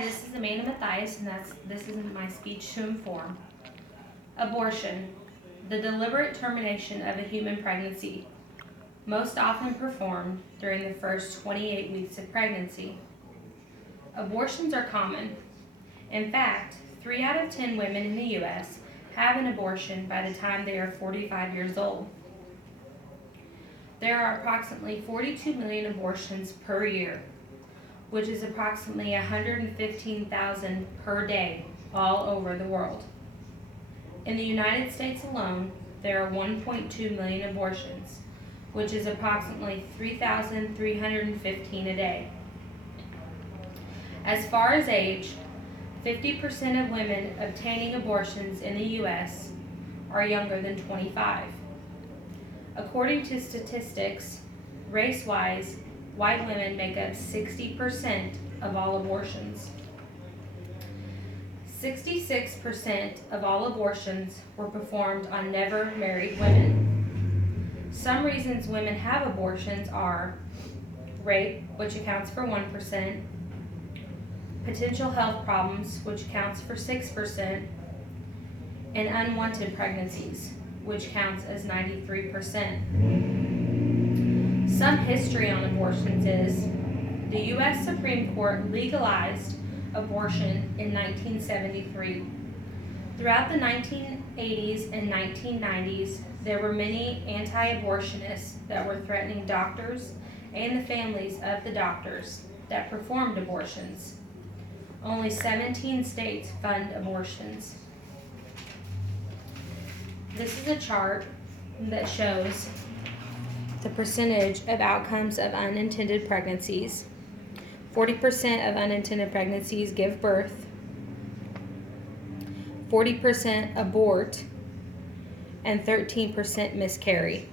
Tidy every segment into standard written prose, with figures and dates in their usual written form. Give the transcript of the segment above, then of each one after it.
Hi, this is Amanda Mathias, and this is my speech to inform. Abortion, the deliberate termination of a human pregnancy, most often performed during the first 28 weeks of pregnancy. Abortions are common. In fact, 3 out of 10 women in the U.S. have an abortion by the time they are 45 years old. There are approximately 42 million abortions per year, which is approximately 115,000 per day all over the world. In the United States alone, there are 1.2 million abortions, which is approximately 3,315 a day. As far as age, 50% of women obtaining abortions in the U.S. are younger than 25. According to statistics, race-wise, white women make up 60% of all abortions. 66% of all abortions were performed on never married women. Some reasons women have abortions are rape, which accounts for 1%, potential health problems, which accounts for 6%, and unwanted pregnancies, which counts as 93%. Some history on abortions is the U.S. Supreme Court legalized abortion in 1973. Throughout the 1980s and 1990s, there were many anti-abortionists that were threatening doctors and the families of the doctors that performed abortions. Only 17 states fund abortions. This is a chart that shows the percentage of outcomes of unintended pregnancies. 40% of unintended pregnancies give birth, 40% abort, and 13% miscarry.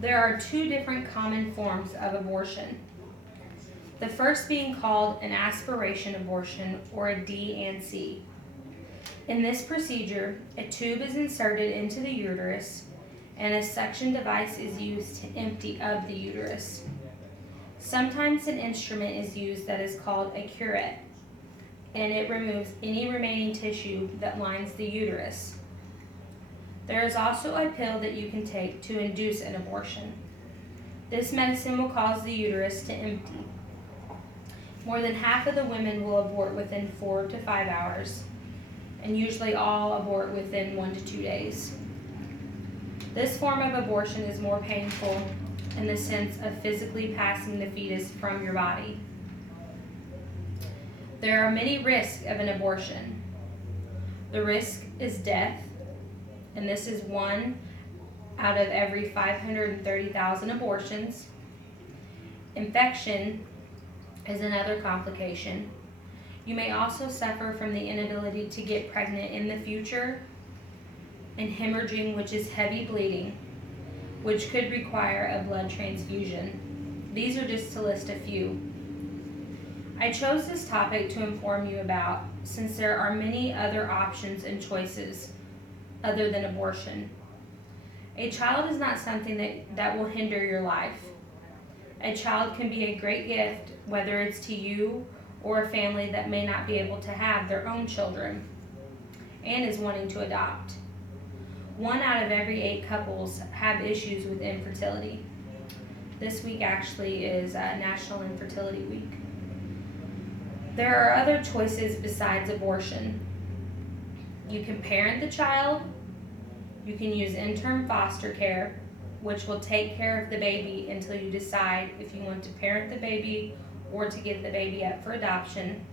There are 2 different common forms of abortion. The first being called an aspiration abortion, or a D&C. In this procedure, a tube is inserted into the uterus and a suction device is used to empty of the uterus. Sometimes an instrument is used that is called a curette, and it removes any remaining tissue that lines the uterus. There is also a pill that you can take to induce an abortion. This medicine will cause the uterus to empty. More than half of the women will abort within 4 to 5 hours, and usually all abort within 1 to 2 days. This form of abortion is more painful in the sense of physically passing the fetus from your body. There are many risks of an abortion. The risk is death, and this is 1 out of every 530,000 abortions. Infection is another complication. You may also suffer from the inability to get pregnant in the future, and hemorrhaging, which is heavy bleeding, which could require a blood transfusion. These are just to list a few. I chose this topic to inform you about since there are many other options and choices other than abortion. A child is not something that will hinder your life. A child can be a great gift, whether it's to you or a family that may not be able to have their own children and is wanting to adopt. 1 out of every 8 couples have issues with infertility. This week actually is National Infertility Week. There are other choices besides abortion. You can parent the child. You can use interim foster care, which will take care of the baby until you decide if you want to parent the baby or to give the baby up for adoption.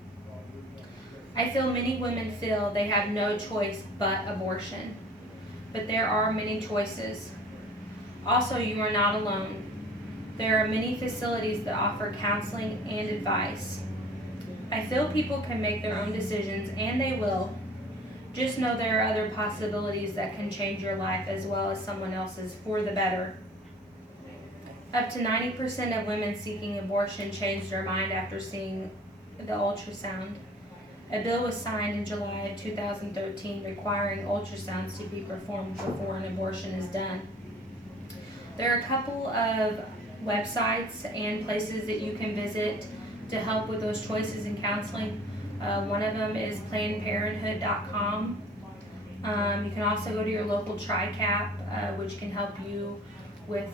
I feel many women feel they have no choice but abortion, but there are many choices. Also, you are not alone. There are many facilities that offer counseling and advice. I feel people can make their own decisions, and they will. Just know there are other possibilities that can change your life as well as someone else's for the better. Up to 90% of women seeking abortion change their mind after seeing the ultrasound. A bill was signed in July of 2013 requiring ultrasounds to be performed before an abortion is done. There are a couple of websites and places that you can visit to help with those choices and counseling. One of them is PlannedParenthood.com. You can also go to your local TRICAP, which can help you with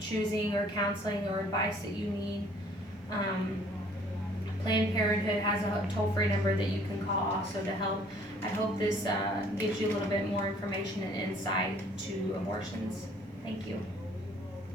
choosing or counseling or advice that you need. Planned Parenthood has a toll-free number that you can call also to help. I hope this gives you a little bit more information and insight to abortions. Thank you.